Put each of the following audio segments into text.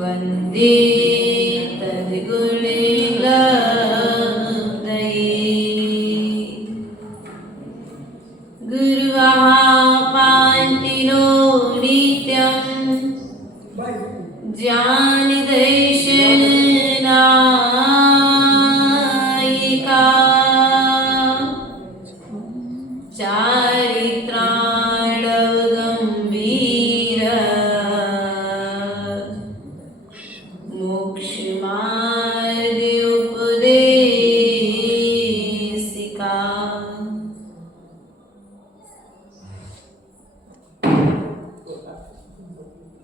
वन्दे गुरुवाहापान्तिनो नित्यं ज्ञानदर्शननायिका चारित्राणवगम्भीर मोक्षमार्गोपदेशिका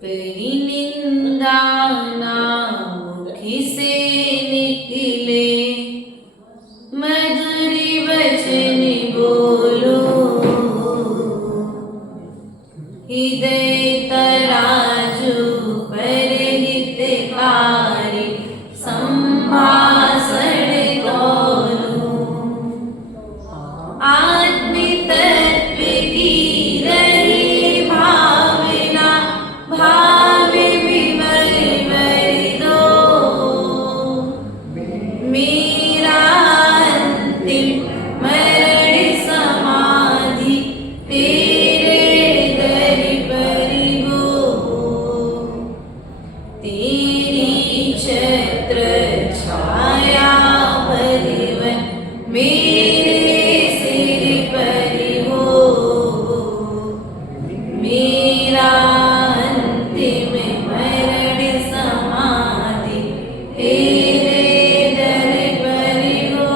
परिनिंदा मुखी से निकले मधुर वचन बोलो हृदय तराजू पर हितकारी संभाषण तोलो आत्म तत्व की रही भावना भाव विमल कर दो मेरा अंतिम मरण समाधि तेरे दर पर हो तेरी छत्र छाया परिवन मेरे सिर पर हो मेरा अंतिम मरण समाधि तेरे दर पर हो।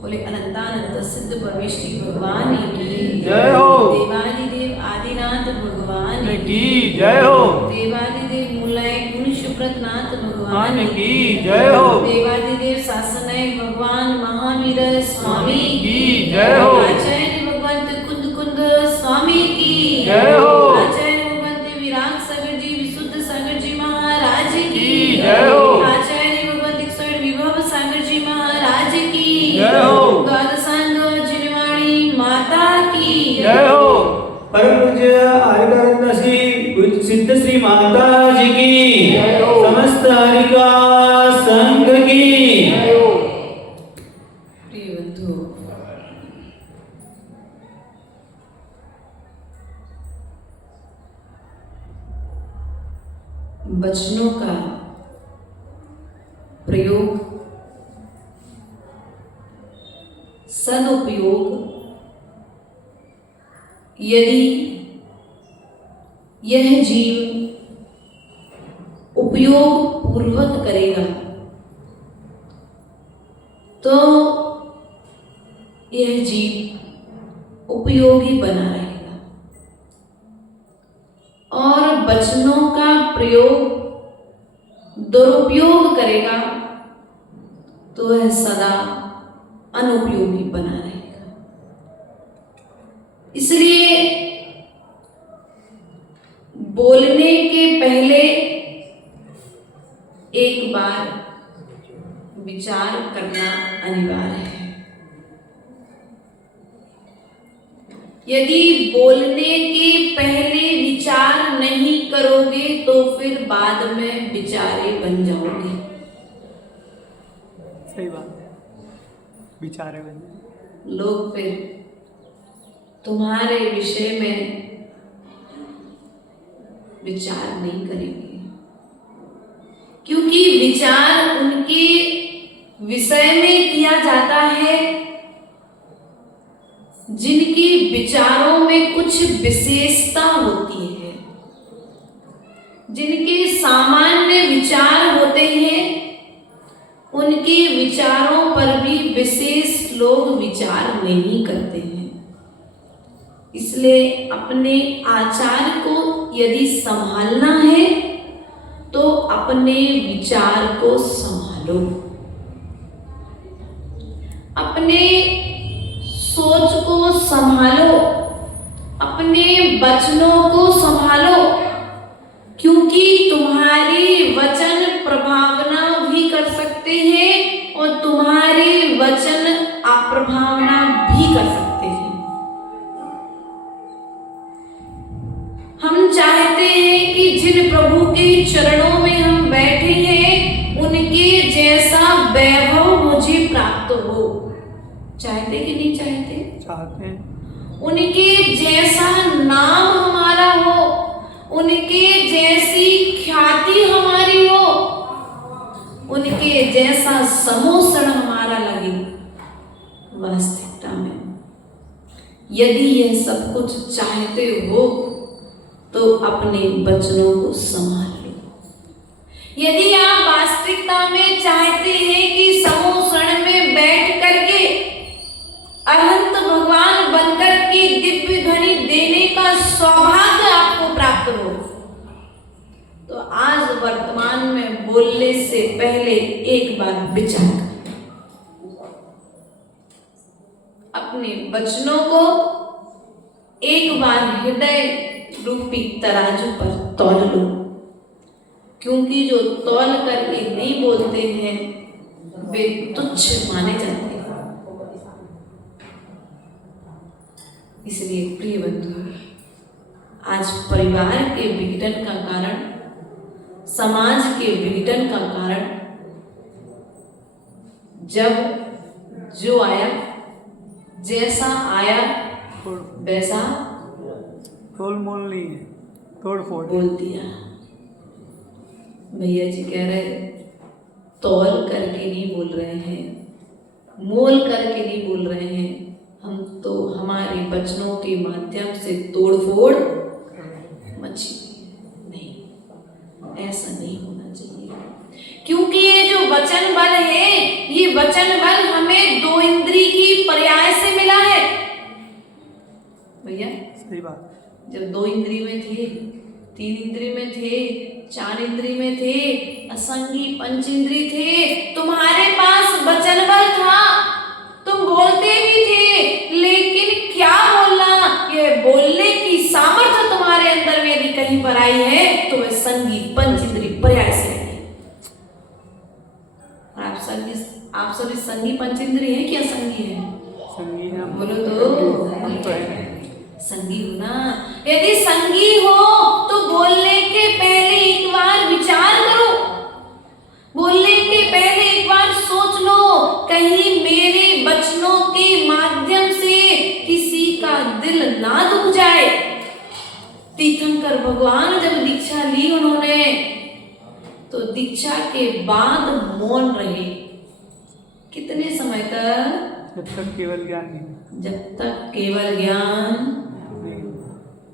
बोले अनंतानंत सिद्ध परमेश्वरी भगवान की जय हो। देवादिदेव आदिनाथ भगवान की जय हो। देवादिदेव मूलाय गुण शुभ्रतनाथ भगवान भगवान की जय हो। देवादिदेव शासनायक भगवान महावीर स्वामी की जय हो। आचार्य भगवंत कुंद कुंद स्वामी की जय हो। आचार्य भगवंत विराग सागर जी विशुद्ध सागर जी महाराज की जय हो। आचार्य भगवंत ईश्वर विभव सागर जी महाराज की जय हो। द्वादशांग जिनवाणी माता की जय हो। परम पूज्य हरिका श्री सिद्ध श्री माता जी की जय हो। समस्त हरिका संघ की जय हो। प्रिय बंधु वचनों का प्रयोग सदुपयोग यदि यह जीव उपयोग पूर्वक करेगा तो यह जीव उपयोगी बना रहेगा और वचनों का प्रयोग दुरुपयोग करेगा तो वह सदा अनुपयोगी बना रहेगा। इसलिए बोलने के पहले एक बार विचार करना अनिवार्य है। यदि बोलने के पहले विचार नहीं करोगे तो फिर बाद में विचारे बन जाओगे। सही बात है, विचारे बन जाए। लोग फिर तुम्हारे विषय में विचार नहीं करेंगे क्योंकि विचार उनके विषय में किया जाता है जिनके विचारों में कुछ विशेषता होती है, जिनके सामान्य विचार होते हैं उनके विचारों पर भी विशेष लोग विचार नहीं करते हैं। इसलिए अपने आचार को यदि संभालना है तो अपने विचार को संभालो। अपने अपने सोच को संभालो, अपने वचनों को संभालो, क्योंकि तुम्हारी वचन प्रभावना भी कर सकते हैं और तुम्हारे वचन अप्रभावना भी कर सकते हैं। हम चाहते हैं कि जिन प्रभु के चरणों में हम बैठे हैं उनके जैसा वैभव मुझे प्राप्त हो। चाहते कि नहीं चाहते? चाहते हैं। उनके जैसा नाम हमारा हो, उनके जैसी ख्याति हमारी हो, उनके जैसा समोषण हमारा लगे। वास्तविकता में यदि यह सब कुछ चाहते हो तो अपने वचनों को संभाल लो। यदि आप वास्तविकता में चाहते हैं कि समोषण में बैठ करके अनंत भगवान बनकर के दिव्य ध्वनि देने का सौभाग्य आपको प्राप्त हो, तो आज वर्तमान में बोलने से पहले एक बार विचार करें। अपने वचनों को एक बार हृदय रूपी तराजू पर तौल लो, क्योंकि जो तौल करके नहीं बोलते हैं वे तुच्छ माने जाते हैं। इसलिए प्रिय बंधु, आज परिवार के विघटन का कारण, समाज के विघटन का कारण जब जो आया, जैसा आया वैसा तोल मोल नहीं है, तोड़ फोड़ बोल दिया। भैया जी कह रहे तौल करके नहीं बोल रहे हैं, मोल करके नहीं बोल रहे हैं, हम तो हमारे वचनों के माध्यम से तोड़फोड़ मची नहीं, ऐसा नहीं होना चाहिए। क्योंकि ये जो वचन बल है, ये वचन बल हमें 2 इंद्री की पर्याय से मिला है। भैया सही बात। जब 2 इंद्री में थे, 3 इंद्री में थे, 4 इंद्री में थे, असंगी पंच इंद्री थे, तुम्हारे पास वचन बल था, तुम बोलते भी थे, लेकिन क्या बोलना, ये बोलने की सामर्थ्य तुम्हारे अंदर में यदि कहीं पर आई है तो वह संगी पंच इंद्री पर्याय से आई। आप सभी संगी पंच इंद्री है कि असंगी है? संगी है। बोलो तो। हम तो है। संगी हो ना। यदि संगी हो तो बोलने के पहले एक बार विचार करो, बोलने के पहले एक बार सोच लो, कहीं मेरे वचनों के माध्यम से किसी का दिल ना दुख जाए। तीर्थंकर भगवान जब दीक्षा ली उन्होंने, तो दीक्षा के बाद मौन रहे। कितने समय तक? जब तक केवल ज्ञान नहीं। जब तक केवल ज्ञान।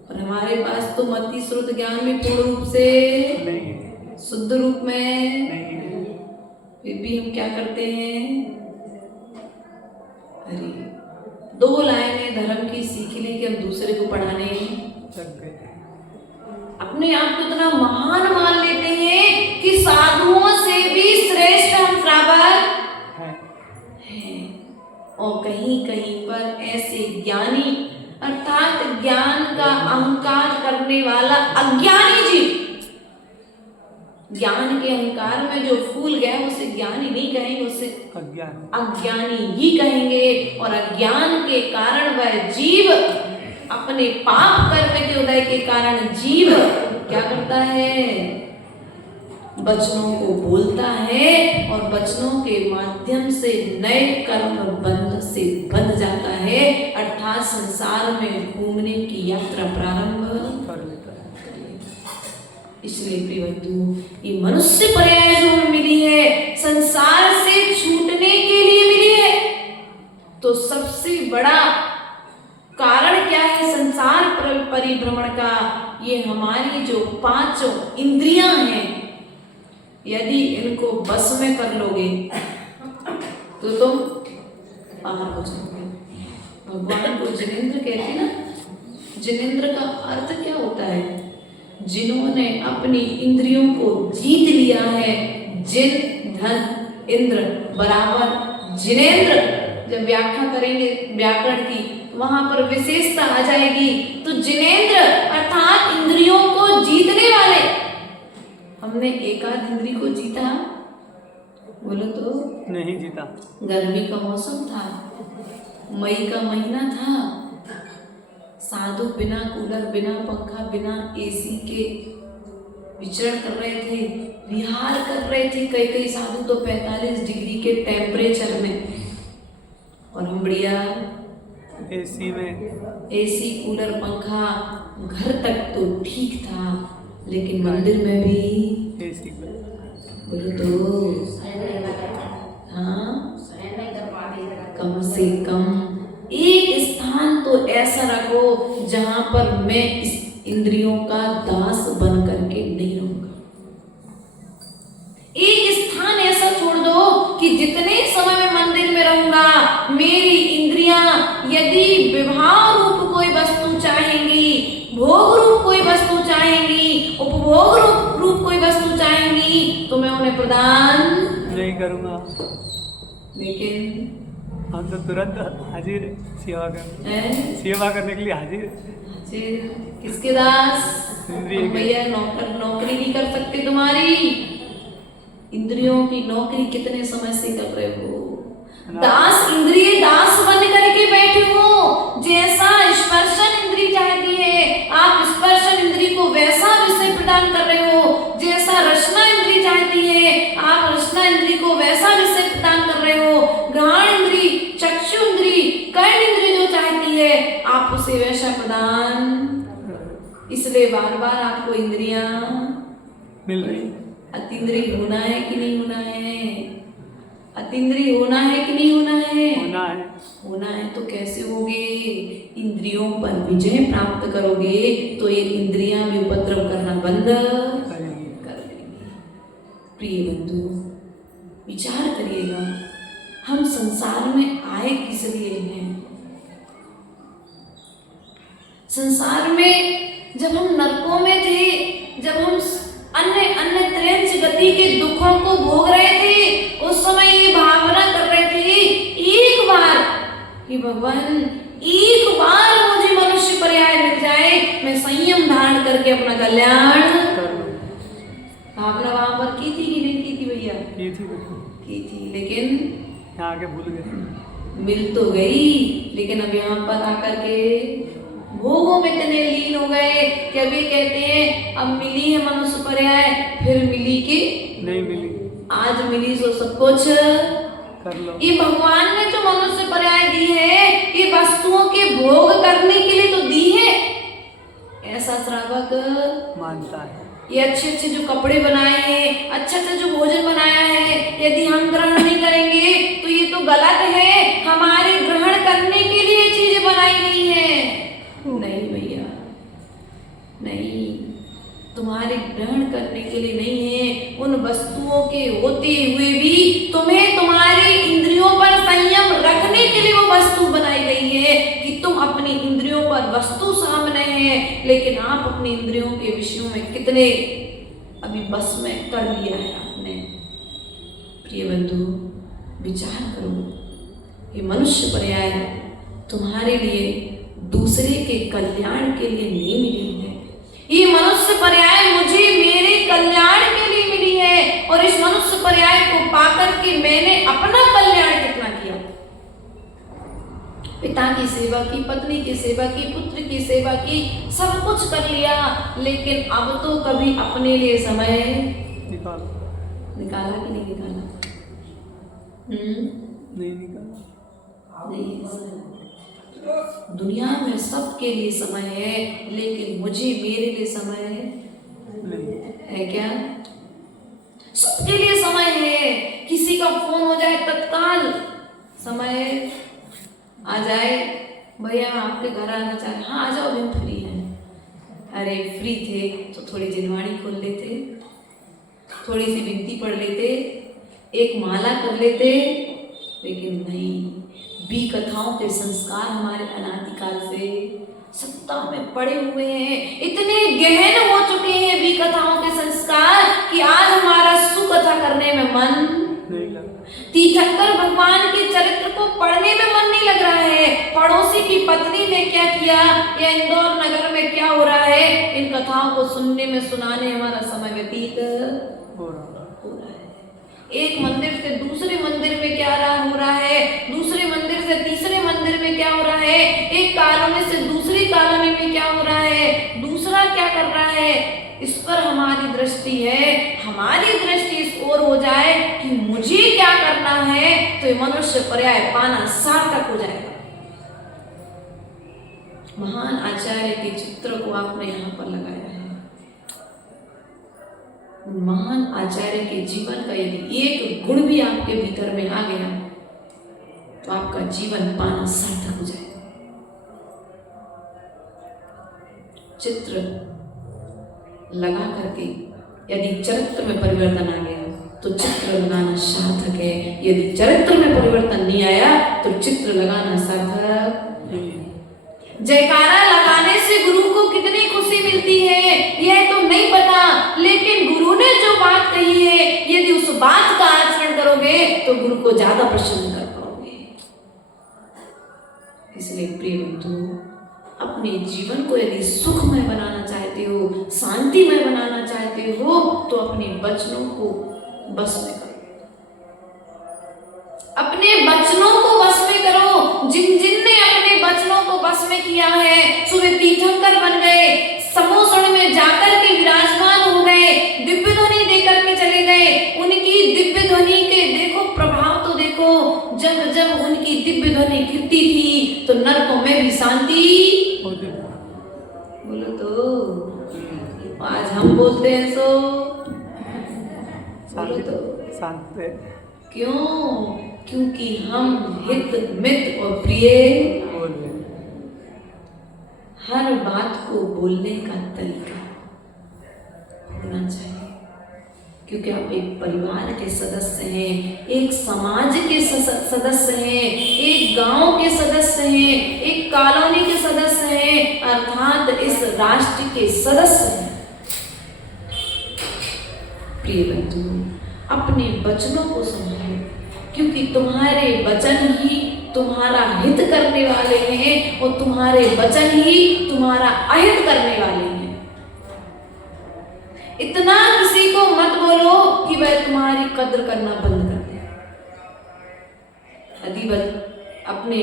और हमारे पास तो मति श्रुत ज्ञान भी पूर्ण रूप से नहीं, शुद्ध रूप में नहीं। फिर भी हम क्या करते हैं? अरे 2 लाइनें धर्म की सीख ली कि हम दूसरे को पढ़ाने लग गए। अपने आप को इतना महान मान लेते हैं कि साधुओं से भी श्रेष्ठ हम श्रावक हैं। और कहीं कहीं पर ऐसे ज्ञानी अर्थात ज्ञान का अहंकार करने वाला अज्ञानी जीव, ज्ञान के अहंकार में जो फूल गया उसे ज्ञानी नहीं कहेंगे, उसे अज्ञानी ही कहेंगे। और अज्ञान के कारण वह जीव अपने पाप कर्म के उदय के कारण जीव क्या करता है? वचनों को बोलता है और वचनों के माध्यम से नए कर्म बंध से बंध जाता है, अर्थात संसार में घूमने की यात्रा प्रारंभ कर लेता है। इसलिए प्रिय बंधु, ये मनुष्य पर्याय जो हमें मिली है, संसार से छूटने के लिए मिली है, तो सबसे बड़ा कारण क्या है संसार परिभ्रमण का? ये हमारी जो 5 इंद्रियां हैं, यदि इनको बस में कर लोगे तो तुम पार हो जाओगे। भगवान को जिनेंद्र कहते ना, जिनेंद्र का अर्थ क्या होता है? जिन्होंने अपनी इंद्रियों को जीत लिया है। जिन धन इंद्र बराबर जिनेंद्र, जब व्याख्या करेंगे व्याकरण की वहां पर विशेषता आ जाएगी। तो जिनेंद्र अर्थात इंद्रियों को जीतने वाले, हमने एकाध इंद्री को जीता, बोलो तो नहीं जीता। गर्मी का मौसम था, मई का महीना था, साधु बिना कूलर बिना पंखा बिना एसी के विचरण कर रहे थे, विहार कर रहे थे। कई कई साधु तो 45 डिग्री के टेम्परेचर में, और हम बढ़िया एसी में, एसी कूलर पंखा घर तक तो ठीक था, लेकिन मंदिर में भी एसी में बोलो तो हाँ, कम से कम एक स्थान तो ऐसा रखो जहां पर मैं इस इंद्रियों का दास बन करके नहीं रहूंगा। एक स्थान ऐसा छोड़ दो कि जितने समय में मंदिर में रहूंगा, मेरी इंद्रियां यदि विवाह रूप कोई वस्तु चाहेंगी, भोग रूप कोई वस्तु चाहेंगी, उपभोग रूप कोई वस्तु चाहेंगी, तो मैं उन्हें प्रदान नहीं करूँगा। लेकिन हम तो तुरंत हाजिर सेवा करने के लिए हाजिर। किसके दास? इंद्रिय के। भैया नौकरी नहीं कर सकते तुम्हारी, इंद्रियों की नौकरी कितने समय से कर रहे हो? दास इंद्रिय दास बन करके बैठे हो। जैसा स्पर्शन इंद्री चाहती है, आप स्पर्शन इंद्री को वैसा विषय प्रदान कर रहे हो। जैसा रचना इंद्री चाहती है, आप रचना इंद्री को वैसा विषय प्रदान कर रहे हो। घ्राण इंद्री, चक्षु इंद्री, कर्ण इंद्री जो चाहती है, आप उसे वैसा प्रदान, इसलिए बार बार आपको इंद्रियां मिल रही। अतीन्द्रिय होना है कि नहीं होना है? अतीन्द्रिय होना है कि नहीं होना है? होना है। होना है तो कैसे होगे? इंद्रियों पर विजय प्राप्त करोगे तो ये इंद्रियां भी उपद्रव करना बंद कर देंगी। प्रिय बंधु, विचार करिएगा, हम संसार में आए किस लिए हैं? संसार में जब हम नरकों में थे, जब हम अन्य अन्य त्रेंच गति के दुखों को भोग रहे थे, उस समय ये भावना कर रहे थे एक बार कि भगवान एक बार मुझे मनुष्य पर्याय मिल जाए, मैं संयम धारण करके अपना कल्याण कर लूं। भावना वहां पर की थी कि नहीं की थी भैया? की थी, लेकिन यहाँ आके भूल गए। मिल तो गई, लेकिन अब यहाँ पर आकर के भोगों में इतने लीन हो गए कि अभी कहते हैं अब मिली है मनुष्य पर्याय, फिर मिली कि नहीं मिली, आज मिली सो सब कुछ कर लो। ये भगवान ने जो मनुष्य पर्याय दी है, ये वस्तुओं के भोग करने के लिए तो दी है, ऐसा श्रावक मानता है। ये अच्छे अच्छे जो कपड़े बनाए हैं, अच्छा अच्छा जो भोजन बनाया है, यदि हम ग्रहण नहीं करेंगे तो ये तो गलत है, हमारे ग्रहण करने के लिए चीजें बनाई गई हैं। नहीं भैया, नहीं, तुम्हारे ग्रहण करने के लिए नहीं है। उन वस्तुओं के होते हुए भी तुम्हें तुम्हारी इंद्रियों पर संयम रखने के लिए वो वस्तु बनाई गई है कि तुम अपनी इंद्रियों पर, वस्तु सामने है लेकिन आप अपनी इंद्रियों के विषयों में कितने अभी बस में कर लिया है आपने। प्रिय बंधु, विचार करो, ये मनुष्य पर्याय तुम्हारे लिए दूसरे के कल्याण के लिए नहीं मिली है। ये मनुष्य पर्याय मुझे मेरे कल्याण के लिए मिली है, और इस मनुष्य पर्याय को पाकर के मैंने अपना कल्याण कितना किया। पिता की सेवा की, पत्नी की सेवा की, पुत्र की सेवा की, सब कुछ कर लिया, लेकिन अब तो कभी अपने लिए समय निकाला कि नहीं निकाला? नहीं निकाला। नहीं, दुनिया में सबके लिए समय है, लेकिन मुझे मेरे लिए समय है क्या? सबके लिए समय है। किसी का फोन हो जाए तत्काल समय आ जाए, भैया मैं आपके घर आना चाह रहा, हाँ आ जाओ, हम फ्री हैं। अरे फ्री थे तो थोड़ी जिनवाणी खोल लेते, थोड़ी सी विनती पढ़ लेते, एक माला कर लेते, लेकिन नहीं। भी कथाओं के संस्कार हमारे अनादिकाल से सत्ता में पड़े हुए हैं, इतने गहन हो चुके हैं भी कथाओं के संस्कार कि आज हमारा सुकथा करने में मन नहीं लगा। तीर्थंकर भगवान के चरित्र को पढ़ने में मन नहीं लग रहा है। पड़ोसी की पत्नी ने क्या किया या इंदौर नगर में क्या हो रहा है, इन कथाओं को सुनने में सुनाने हमारा समय व्यतीत हो रहा है। एक मंदिर से दूसरे मंदिर में क्या हो रहा है, दूसरे मंदिर से तीसरे मंदिर में क्या हो रहा है, एक कॉलोनी से दूसरी कॉलोनी में क्या हो रहा है, दूसरा क्या कर रहा है, इस पर हमारी दृष्टि है। हमारी दृष्टि इस ओर हो जाए कि मुझे क्या करना है, तो ये मनुष्य पर्याय पाना सार्थक हो जाएगा। महान आचार्य के चित्र को आपने यहाँ पर लगाया है। महान आचार्य के जीवन का यदि एक गुण भी आपके भीतर में आ गया तो आपका जीवन पाना सार्थक हो जाएगा। चित्र लगा करके यदि चरित्र में परिवर्तन आ गया तो चित्र लगाना सार्थक है। यदि चरित्र में परिवर्तन नहीं आया तो चित्र लगाना सार्थक। जयकारा लगाने से गुरु को कितनी खुशी मिलती है यह तो नहीं पता, लेकिन गुरु ने जो बात कही है यदि उस बात का आचरण करोगे तो गुरु को ज्यादा प्रसन्न कर पाओगे। इसलिए प्रिय बंधु, अपने जीवन को यदि सुखमय बनाना चाहते हो, शांतिमय बनाना चाहते हो, तो अपने वचनों को बस में करो। अपने वचनों को बस में करो। जिन ने अपने वचनों को बस में किया है, सुबह तीर्थंकर बन गए, समोसण में जाकर के विराजमान हो गए, दिव्य ध्वनि देकर के चले गए। उनकी दिव्य ध्वनि के देखो प्रभाव तो देखो, जब जब उनकी दिव्य ध्वनि गिरती थी तो नरकों में भी शांति। बोलो तो आज हम बोलते हैं सो बोलो तो शांत है। क्यों? क्योंकि हम हित मित और प्रिय बोल रहे। हर बात को बोलने का तरीका होना चाहिए, क्योंकि आप एक परिवार के सदस्य हैं, एक समाज के सदस्य हैं, एक गांव के सदस्य हैं, एक कॉलोनी के सदस्य हैं, अर्थात इस राष्ट्र के सदस्य हैं। प्रिय बंधु, अपने वचनों को संभालो, क्योंकि तुम्हारे वचन ही तुम्हारा हित करने वाले हैं और तुम्हारे वचन ही तुम्हारा अहित करने वाले हैं। इतना किसी को मत बोलो कि वह तुम्हारी कद्र करना बंद कर दे। यदि अपने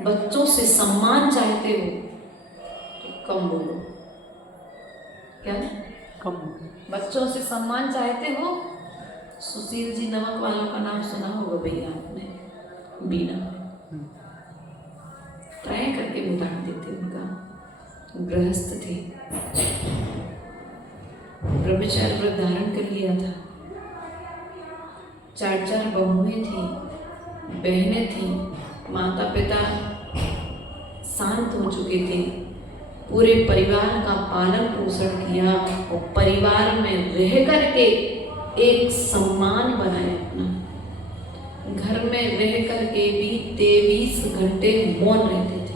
बच्चों से सम्मान चाहते हो तो कम बोलो। क्या कम? बच्चों से सम्मान चाहते हो? सुशील जी नमक वालों का नाम सुना होगा भैया आपने, बीना ट्राई करके उदाहरण देते। उनका गृहस्थ थे, ब्रह्मचार्य व्रत धारण कर लिया था, 4 बहुएं थी, बहनें थी, माता पिता शांत हो चुके थे, पूरे परिवार का पालन पोषण किया और परिवार में रह करके एक सम्मान बनाया अपना। घर में रह करके भी 23 घंटे मौन रहते थे।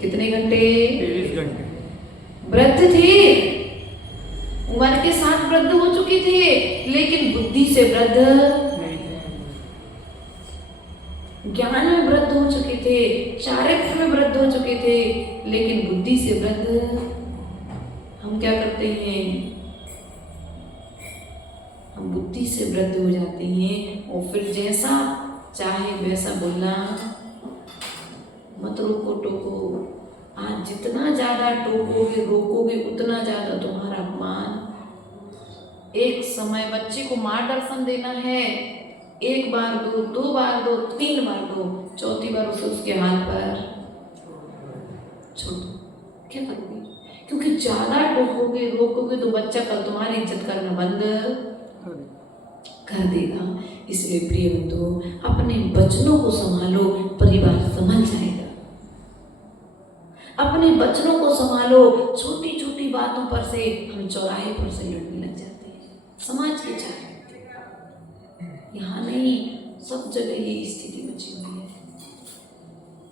कितने घंटे? 23 घंटे वृद्ध थे, उम्र के साथ वृद्ध हो चुके थे, लेकिन बुद्धि से वृद्ध नहीं थे। ज्ञान में वृद्ध हो चुके थे, चारित्र में वृद्ध हो चुके थे, लेकिन बुद्धि से वृद्ध। हम क्या करते हैं? हम बुद्धि से वृद्ध हो जाते हैं और फिर जैसा चाहे वैसा बोलना। मत रोको टोको। आज जितना ज्यादा टोकोगे रोकोगे उतना ज्यादा तुम्हारा अपमान। एक समय बच्चे को मार्गदर्शन देना है, 1 बार दो, 2 बार दो, 3 बार दो, 4थी बार उसे उसके हाथ पर छोड़ दो। क्या करोगे? क्योंकि ज्यादा टोकोगे रोकोगे तो बच्चा कल तुम्हारी इज्जत करना बंद कर देगा। इसलिए प्रिय बंधु, अपने वचनों को संभालो, परिवार संभल जाएगा। अपने वचनों को संभालो। छोटी छोटी बातों पर से हम चौराहे पर से लड़ने लग जाते हैं। समाज के चाहे यहाँ नहीं, सब जगह ये स्थिति बची हुई है।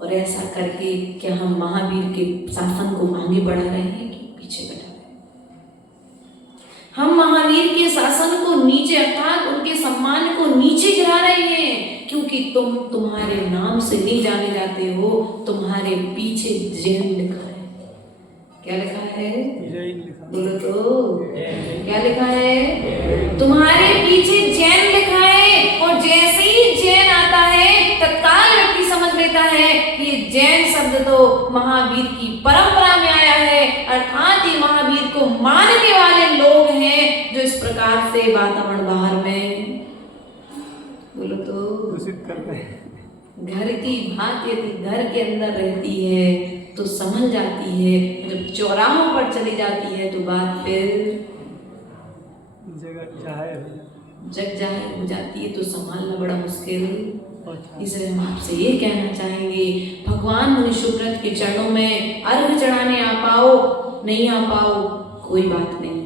और ऐसा करके क्या हम महावीर के शासन को आगे बढ़ा रहे हैं कि पीछे बढ़ा रहे हैं? हम महावीर के शासन को नीचे, अर्थात उनके सम्मान को नीचे क्योंकि तुम तुम्हारे नाम से नहीं जाने जाते हो, तुम्हारे पीछे जैन लिखा है। क्या लिखा है? बोलो तो, क्या लिखा है? तुम्हारे पीछे जैन लिखा है। और जैसे ही जैन आता है तत्काल व्यक्ति समझ लेता है कि ये जैन शब्द तो महावीर की परंपरा में आया है, अर्थात ये महावीर को मानने वाले लोग हैं जो इस प्रकार से वातावरण बाहर में, बोलो तो, दूषित करते हैं। घर की भांति यदि घर के अंदर रहती है तो संभल जाती है, जब चौराहों पर चली जाती है तो बात फिर जग जाहिर हो जाती है, तो संभालना बड़ा मुश्किल। इसलिए हम आपसे ये कहना चाहेंगे, भगवान मुनि सुब्रत के चरणों में अर्घ चढ़ाने आ पाओ, नहीं आ पाओ कोई बात नहीं,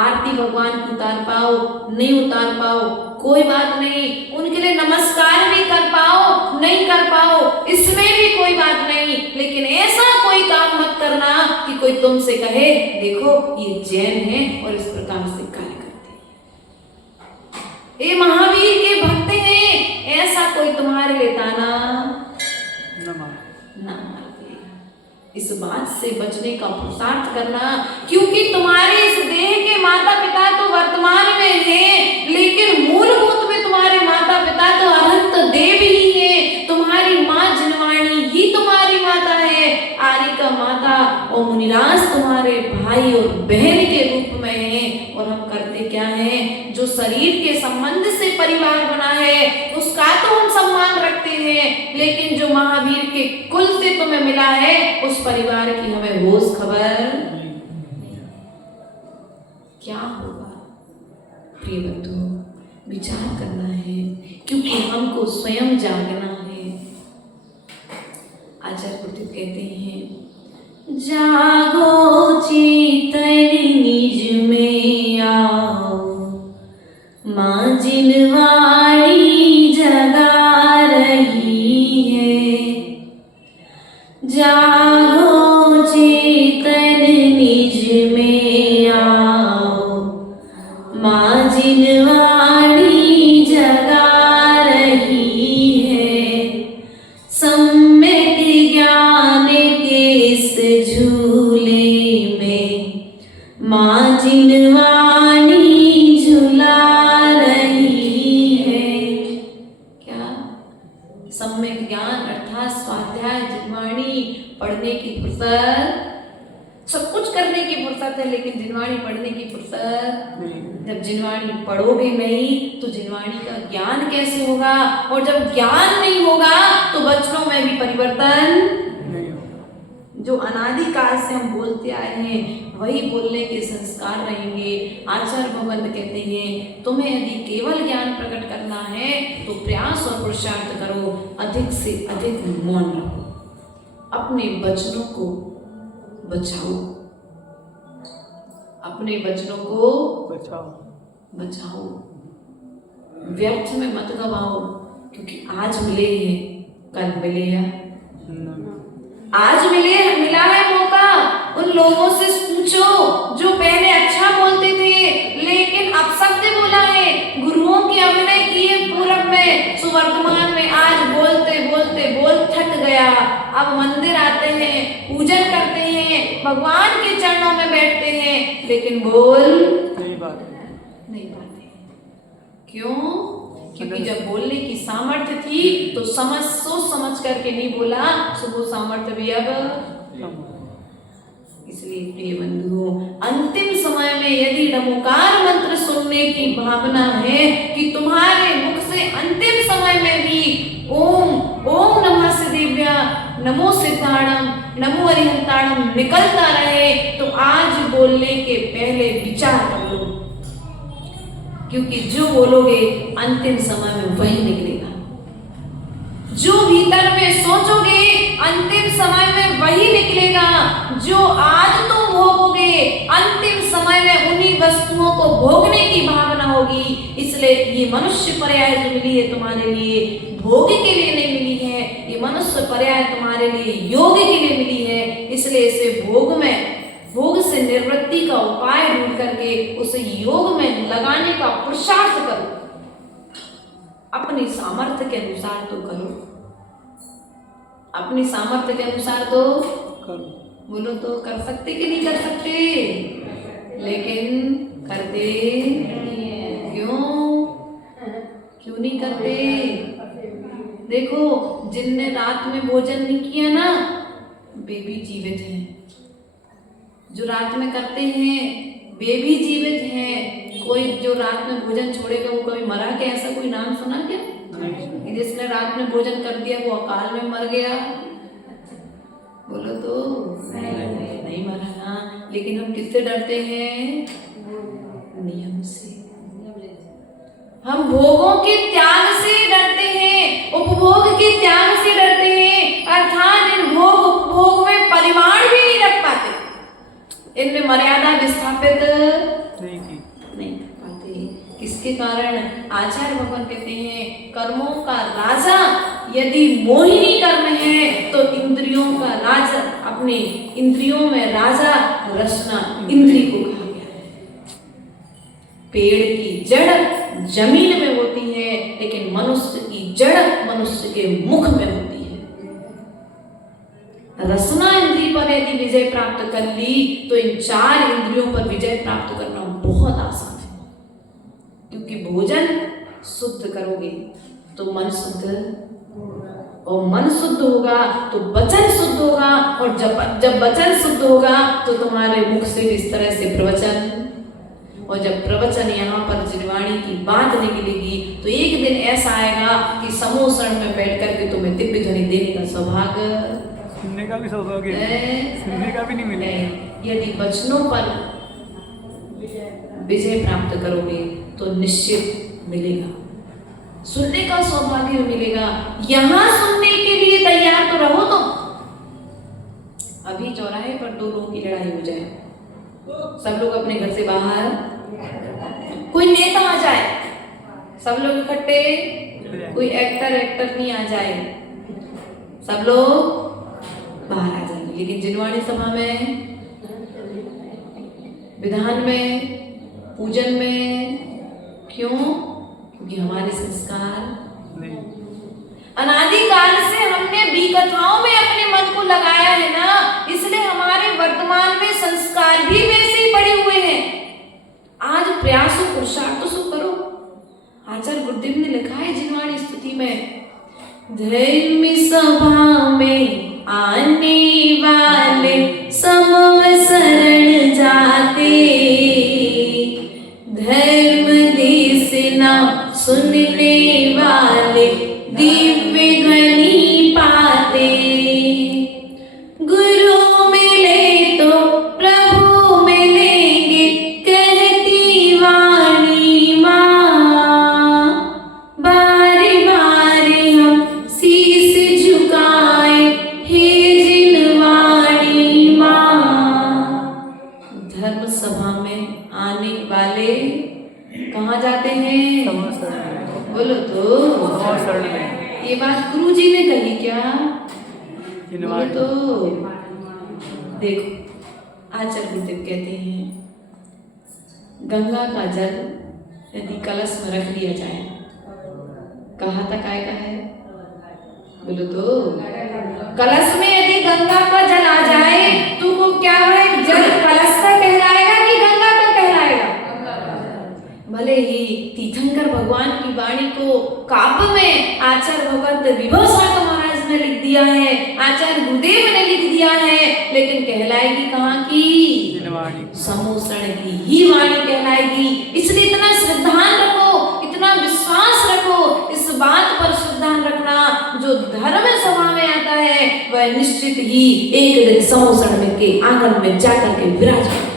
आरती भगवान की उतार पाओ, नहीं उतार पाओ कोई बात नहीं, उनके लिए नमस्कार भी कर पाओ, नहीं कर पाओ इसमें भी कोई बात नहीं, लेकिन ऐसा कोई काम मत करना कि कोई तुमसे कहे देखो ये जैन है और इस प्रकार से कार्य करते हैं, ये महावीर के भक्त हैं, ऐसा कोई तुम्हारे लिए ताना ना मार दे। इस बात से बचने का पुरुषार्थ करना, क्योंकि तुम्हारे इस देह के माता पिता तो वर्तमान में हैं, लेकिन मूलभूत में तुम्हारे माता पिता तो अनंत देव ही हैं। तुम्हारी माँ जिनवाणी ही तुम्हारी माता है, आरिका माता और मुनिराज तुम्हारे भाई और बहन के रूप में हैं। और हम करते क्या हैं? जो शरीर के संबंध से परिवार बना है उसका तो हम सम्मान रखते हैं, लेकिन जो महावीर के कुल से तुम्हें मिला है उस परिवार की हमें होश खबर क्या होगा? प्रिय बंधु, विचार करना है, क्योंकि हमको स्वयं जागना है। आचार्य गुरुदेव कहते हैं, जागो चेतन निज में आओ, माँ जिनवाणी जगा रही है। जागो चेतन निज में आओ, माँ जिनवाणी जगा रही है। सम्यक ज्ञान के इस झूले में माँ जिनवाणी झुला रही है। क्या? सम्यक ज्ञान अर्थात स्वाध्याय जिनवाणी पढ़ने की फुर्सत, सब कुछ करने की फुर्सत है, लेकिन जिनवाणी पढ़ने की फुर्सत। जब जिनवाणी पढ़ोगे नहीं तो जिनवाणी का ज्ञान कैसे होगा? और जब ज्ञान नहीं होगा तो वचनों में भी परिवर्तन जो अनादि काल से हम बोलते आए हैं वही बोलने के संस्कार रहेंगे। आचार्य भगवंत कहते हैं, तुम्हें यदि केवल ज्ञान प्रकट करना है तो प्रयास और पुरुषार्थ करो, अधिक से अधिक मौन रहो, अपने वचनों को बचाओ, अपने वचनों को बचाओ, व्यर्थ में मत गवाओ, क्योंकि आज मिले हैं कल मिलेगा। आज मिला है मौका, उन लोगों से पूछो जो पहले अच्छा बोलते थे लेकिन अपशब्द बोला है, गुरुओं की अभिनय किए पूरब में, सुवर्तमान में आज बोलते बोल थक गया। अब मंदिर आते हैं, पूजन करते हैं, भगवान के चरणों में बैठते हैं, लेकिन बोल नहीं पाते। क्यों? क्योंकि जब बोलने की सामर्थ्य थी तो सोच समझ करके नहीं बोला, सो वो सामर्थ्य भी अब। इसलिए प्रिय बंधुओं, अंतिम समय में यदि नमोकार मंत्र सुनने की भावना है कि तुम्हारे मुख से अंतिम समय में भी ओम नमः सिद्धिव्या, नमो सिद्धाणम, नमो अरिहंताणम निकलता रहे, तो आज बोलने के पहले विचार कर लो, क्योंकि जो बोलोगे अंतिम समय में वही निकलेगा। जो भीतर में सोचोगे अंतिम समय में वही निकलेगा। जो आज तुम भोगोगे अंतिम समय में उन्हीं वस्तुओं को भोगने की भावना होगी। इसलिए ये मनुष्य पर्याय जो मिली है तुम्हारे लिए भोग के लिए नहीं मिली है, ये मनुष्य पर्याय तुम्हारे लिए योग के लिए मिली है। इसलिए इसे भोग से निवृत्ति का उपाय ढूंढ करके उसे योग में लगाने का पुरुषार्थ करो। अपनी सामर्थ्य के अनुसार तो करो, अपनी सामर्थ्य के अनुसार तो बोलो तो कर सकते कि नहीं कर सकते, लेकिन करते क्यों नहीं करते? देखो जिनने रात में भोजन नहीं किया ना वे भी जीवित हैं, जो रात में करते हैं वे भी जीवित हैं। कोई जो रात में भोजन छोड़ेगा वो कभी मरा क्या? ऐसा कोई नाम सुना क्या? जिसने रात में भोजन कर दिया वो अकाल में मर गया? बोलो तो नहीं मरा ना। लेकिन हम किससे डरते हैं? नियम से। हम भोगों के त्याग से डरते हैं, उपभोग के त्याग से डरते हैं, अर्थात इन भोग उपभोग में परिमाण भी नहीं रख पाते, इनमें मर्यादा विस्थापित नहीं कर पाते। किसके कारण? आचार्य भगवान कहते हैं कर्मों का राजा यदि मोहिनी कर्म है तो इंद्रियों का राजा, अपने इंद्रियों में राजा रचना इंद्री को कहा गया है। पेड़ की जड़ जमीन में होती है, लेकिन मनुष्य की जड़ मनुष्य के मुख में होती है। रसना इंद्री पर यदि विजय प्राप्त कर ली तो इन 4 इंद्रियों पर विजय प्राप्त करना बहुत आसान है, क्योंकि भोजन शुद्ध करोगे तो मन शुद्ध, और मन शुद्ध होगा तो वचन शुद्ध होगा, और जब वचन शुद्ध होगा तो तुम्हारे मुख से भी इस तरह से प्रवचन, और जब प्रवचन यहाँ पर जिह्वाणी की बात निकलेगी तो एक दिन ऐसा आएगा कि समोसण में बैठ करके तुम्हें दिव्य ध्वनि देने का सौभाग्य, सुनने का भी सौभाग्य, सुनने का भी नहीं मिलेगा। यदि वचनों पर विजय प्राप्त करोगे तो निश्चित मिलेगा, सुनने का सौभाग्य मिलेगा। यहाँ सुनने के लिए तैयार तो रहो। तो अभी चौराहे पर 2 लोगों की लड़ाई हो जाए, सब लोग अपने घर से बाहर, कोई नेता आ जाए, सब लोग इकट्ठे, कोई एक्टर नहीं आ जाए, सब लोग बाहर आ जाएंगे। लेकिन जिह्वाणी सभा में, विधान में, पूजन में, क्यों? क्योंकि हमारे संस्कार अनादिकाल से हमने विकथाओं में अपने मन को लगाया है ना, इसलिए हमारे वर्तमान में संस्कार भी वैसे ही पड़े हुए हैं। आज प्रयास और पुरुषार्थ तो करो। आचार्य गुरुदेव ने लिखा है जिह्वाणी स्तुति में, धर्म सभा में आने वाले समव शरण जाते, धर्म देशना सुनने वाले दिव्य ध्वनि पाते, गुरु मिले तो प्रभु मिलेंगे कहती वाणी माँ, बारे बारे हम शीश झुकाए हे जिह्वाणी माँ। धर्म सभा में आने वाले कहाँ जाते हैं? बोलो तो ये बात गुरु जी ने कही क्या? बोलो तो देखो आचार्य गुरुदेव कहते हैं गंगा का जल यदि कलश में रख दिया जाए कहाँ तक आएगा है? बोलो तो कलश में यदि गंगा का जल आ जाए तो वो क्या है? जल कलश का कहलाएगा कि गंगा का कहलाएगा? भले ही तीर्थंकर भगवान की वाणी को काव्य में आचार्य भगवत विभव सागर महाराज ने लिख दिया है, आचार्य गुरुदेव ने लिख दिया है, लेकिन कहलाएगी कहाँ की? समोसण की ही वाणी कहलाएगी। इसलिए इतना श्रद्धान रखो, इतना विश्वास रखो, इस बात पर श्रद्धान रखना जो धर्म सभा में आता है वह निश्चित ही एक दिन समोसण में के आंगन में जाकर के विराजमान,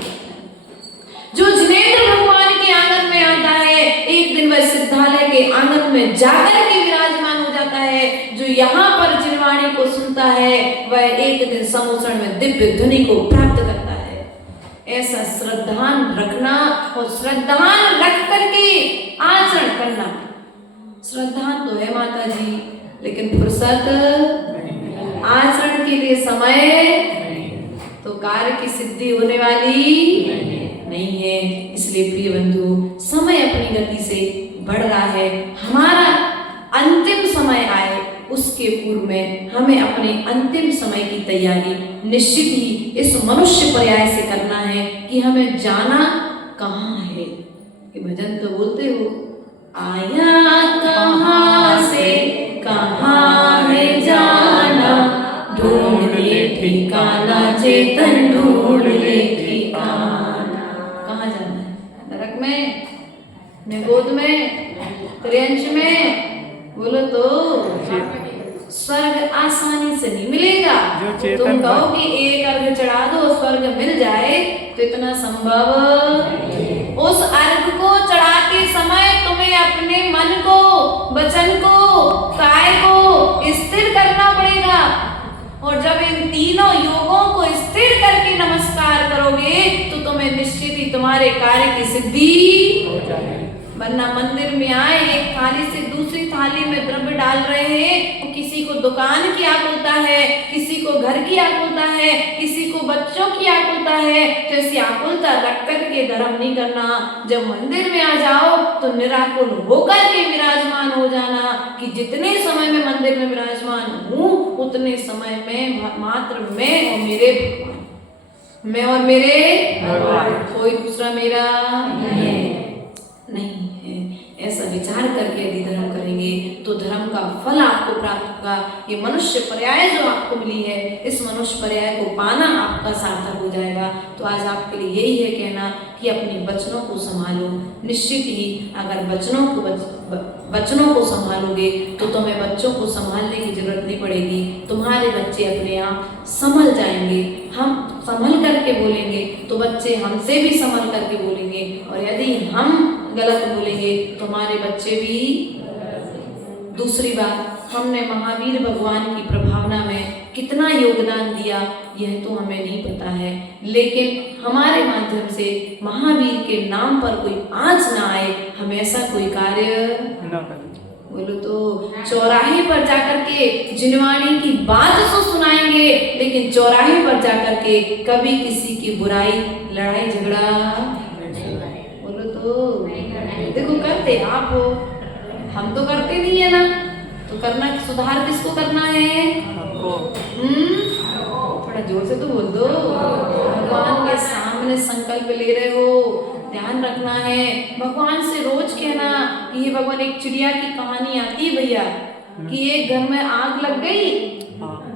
जो जिनेंद्र भगवान के आंगन में आता है एक दिन वह सिद्धालय के आंगन में जाकर के विराजमान हो जाता है, जो यहाँ पर जिह्वाणी को सुनता है वह एक दिन समोसण में दिव्य ध्वनि को प्राप्त करता है। ऐसा श्रद्धान रखना और श्रद्धान रख करके आचरण करना। श्रद्धान तो है माता जी, लेकिन फुर्सत आचरण के लिए समय तो कार्य की सिद्धि होने वाली नहीं है। इसलिए प्रिय बंधु समय अपनी गति से बढ़ रहा है, हमारा उसके पूर्व में हमें अपने अंतिम समय की तैयारी निश्चित ही इस मनुष्य पर्याय से करना है कि हमें जाना कहाँ है। ये भजन तो बोलते हो, आया कहाँ से कहाँ है जाना, ढूंढ ले ठिकाना चेतन ढूंढ ले ठिकाना। कहाँ जाना है? नरक में, गोद में, त्रियंश में? बोलो तो स्वर्ग आसानी से नहीं मिलेगा। तुम कहो कि एक अर्घ चढ़ा दो स्वर्ग मिल जाए, तो इतना संभव। उस अर्घ को चढ़ाते समय तुम्हें अपने मन को, वचन को, काय को स्थिर करना पड़ेगा। और जब इन तीनों योगों को स्थिर करके नमस्कार करोगे तो तुम्हें निश्चित ही तुम्हारे कार्य की सिद्धि हो जाएगी। वरना मंदिर में आए एक थाली से दूसरी थाली में द्रव्य डाल रहे हैं, तो किसी को दुकान की आकुलता है, किसी को घर की आकुलता है, किसी को बच्चों की आकुलता है। तो ऐसी आकुलता रख कर के धर्म नहीं करना। जब मंदिर में आ जाओ तो निराकुल होकर के विराजमान हो जाना कि जितने समय में मंदिर में विराजमान हूँ उतने समय में मात्र मैं और मेरे भगवान, मैं और मेरे भगवान, कोई दूसरा मेरा नहीं है। ऐसा विचार करके यदि धर्म करेंगे तो धर्म का फल आपको प्राप्त होगा। ये मनुष्य पर्याय जो आपको मिली है, इस मनुष्य पर्याय को पाना आपका सार्थक हो जाएगा। तो आज आपके लिए यही है कहना कि अपने वचनों को संभालो। निश्चित ही अगर वचनों को संभालोगे तो तुम्हें बच्चों को संभालने की जरूरत नहीं पड़ेगी। तुम्हारे बच्चे अपने आप संभल जाएंगे। हम संभल करके बोलेंगे तो बच्चे हमसे भी संभल करके बोलेंगे, और यदि हम गलत बोलेंगे तो हमारे बच्चे भी। दूसरी बात, हमने महावीर भगवान की प्रभावना में कितना योगदान दिया यह तो हमें नहीं पता है, लेकिन हमारे माध्यम से महावीर के नाम पर कोई आँच ना आए, हम ऐसा कोई कार्य न करें। बोलो तो चौराहे पर जाकर के जिनवाणी की बात तो सुनाएंगे, लेकिन चौराहे पर जाकर के कभी किसी की बुराई, लड़ाई झगड़ा, बोलो तो देखो करते आप हो, हम तो करते नहीं है ना। तो करना, सुधार किसको करना है? थोड़ा जोर से तो बोल दो। भगवान के सामने संकल्प ले रहे हो, ध्यान रखना है। भगवान से रोज कहना कि ये भगवान, एक चिड़िया की कहानी आती है भैया कि एक घर में आग लग गई।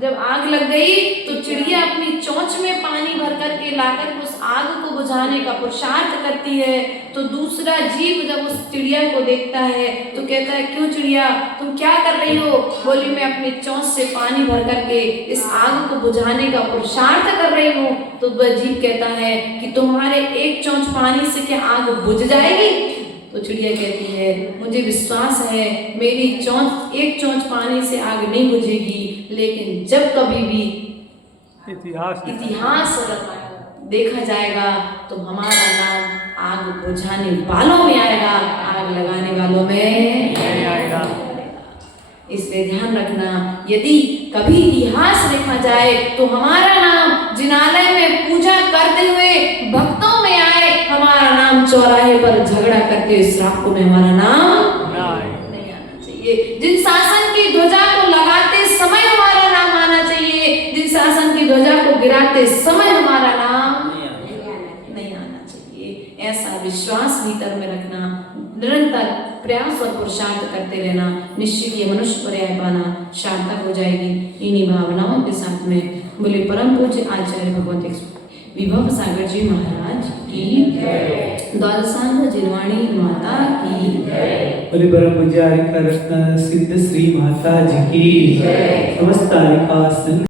जब आग लग गई तो चिड़िया अपनी चोंच में पानी भर करके लाकर उस आग को बुझाने का पुरुषार्थ करती है। तो दूसरा जीव जब उस चिड़िया को देखता है तो कहता है, क्यों चिड़िया तुम क्या कर रही हो? बोली, मैं अपनी चोंच से पानी भर करके इस आग को बुझाने का पुरुषार्थ कर रही हूँ। तो वह जीव कहता है कि तुम्हारे एक चोंच पानी से क्या आग बुझ जाएगी? तो चिड़िया कहती है, मुझे विश्वास है मेरी एक चोंच पानी से आग नहीं बुझेगी, लेकिन जब कभी भी इतिहास देखा जाएगा तो हमारा नाम आग बुझाने वालों में आएगा, आग लगाने वालों में नहीं आएगा। इसलिए ध्यान रखना, यदि कभी इतिहास देखा जाए तो हमारा नाम जिनालय में पूजा करते हुए भक्तों में आए, हमारा नाम चौराहे पर झगड़ा करते हुए श्राप में हमारा नाम नहीं आना चाहिए। जिन शासन की ध्वजा को लगाते समय हमारा नाम आना चाहिए, जिन शासन की ध्वजा को गिराते समय हमारा नाम नहीं आना चाहिए। ऐसा विश्वास भीतर में रखना, निरंतर प्रयास और पुरुषार्थ करते रहना, निश्चित ये मनुष्य पर्याय पाना सार्थक हो जाएगी। इन्हीं भावनाओं के साथ में बोले परम पूज्य आचार्य भगवत विभव सागर जी महाराज की, द्वादशांग जिनवाणी माता की, बोले परम पूज्य हरिहर सिद्ध श्री माता जी की, समस्त